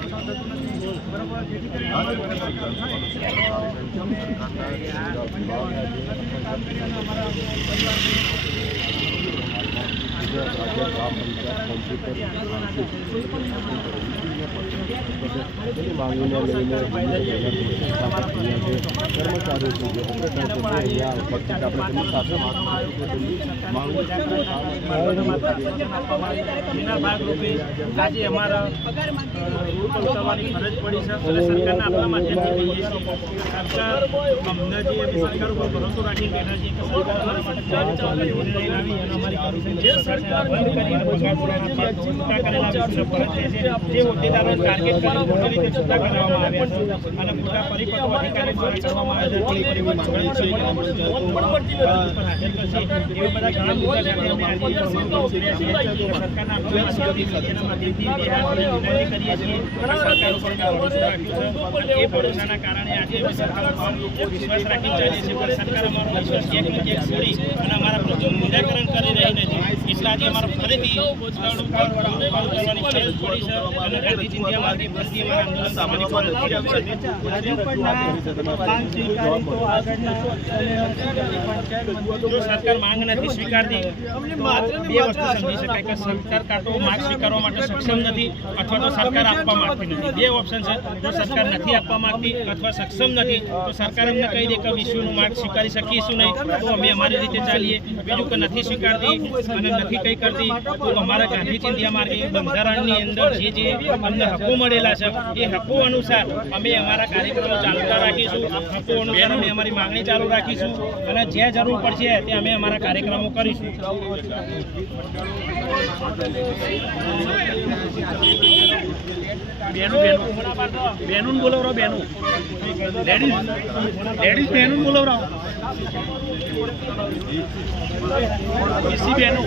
નથી આજે અમારા કરવાની ફરજ પડી છે સરકારના આપણા માધ્યમથી કહીએ ભરોસો રાખીને જે સરકાર જે રીતે કરવામાં આવ્યા છે અને ખોટા પરિપત્રો અધિકારી દ્વારા કરવામાં આવ્યા છે એવી માંગણી છે કે એવા બધા ઘણા મુદ્દા સરકારના છે. કારણે આજે સરકાર વિશ્વાસ રાખી છીએ પણ સરકાર અમારો વિશ્વાસ ને છોડી અને અમારા નિરાકરણ કરી રહી નથી. એટલે આજે અમારા ફરીથી ઉપર કરવાની ફરજ પડી છે અને જો સરકાર માંગ નથી સ્વીકારતી બે વસ્તુ સમજી શકાય સરકાર કાં તો સ્વીકારવા માટે સક્ષમ નથી અથવા તો સરકાર આપવા માંગતી ઓપ્શન છે જો સરકાર નથી આપવા માંગતી અથવા સક્ષમ નથી તો સરકાર અમને કહી દે કે વિશ્વનું માર્ગ સ્વીકારી શકીશું નહીં તો અમે અમારી રીતે ચાલીએ બીજું કે નથી સ્વીકારતી અને નથી કંઈ કરતી તો અમારા ગાંધી ચિંધ્યા માર્ગે બંધારણની અંદર જે જે અમને હકો મળેલા છે એ હકો અનુસાર અમે અમારા કાર્યક્રમો ચાલતા રાખીશું. હકો અનુસાર અમે અમારી માંગણી ચાલુ રાખીશું અને જે જરૂર પડશે તે અમે અમારા કાર્યક્રમો કરીશું. બેનું બેનું. બેનું બેનું. લેડીઝ લેડીઝ એસી બેનું.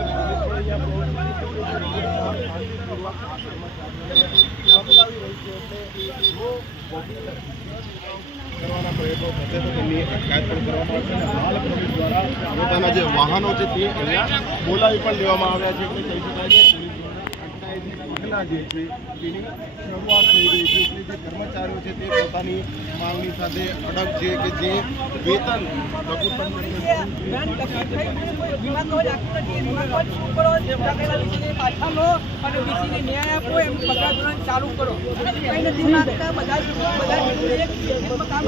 કરવાના પણ કરવામાં દ્વારા જે વાહનો છે તે બોલાવી પણ લેવામાં આવ્યા છે. એટલે કહી શકાય કે પોલીસ જે છે તેની શરૂઆત થઈ ગઈ છે. એટલે જે કર્મચારીઓ છે તે પોતાની માંગણી સાથે અડગ છે કે જે વેતન ચાલુ કરો બધા કામ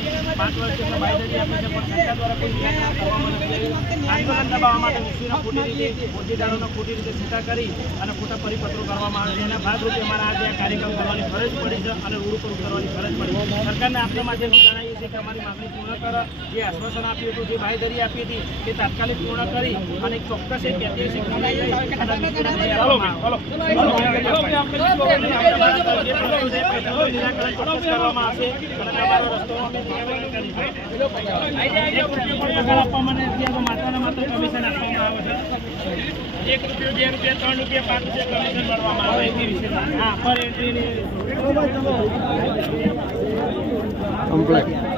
પાંચ વર્ષથી એટલે બાંયધરી માટે મુસ્લિમો ખોટી રીતે હોદ્દેદારોને ખોટી રીતે છૂટા કરી અને ખોટા પરિપત્રો કરવામાં આવે છે. એના ભાગરૂપે અમારા આજે આ કાર્યક્રમ કરવાની ફરજ પડી છે અને રૂડ ઉપર ફરજ પડી સરકારને આપણા માધ્યમથી છીએ કે અમારી માગણી પૂર્ણ કરો. જે આશ્વાસન આપ્યું હતું જે બાંયધરી આપી હતી તે તાત્કાલિક પૂર્ણ કરી અને ચોક્કસ એક ઐતિહાસિક કરવામાં આવશે અને તમારો રસ્તો આપવામાં આવ્યો. માત્ર કમિશન આપવામાં આવે છે. એક રૂપિયો બે રૂપિયા ત્રણ રૂપિયા પાંચ રૂપિયા કમિશન ભરવામાં આવે. એની વિશે. હા પર એન્ટ્રીની કમ્પ્લેટ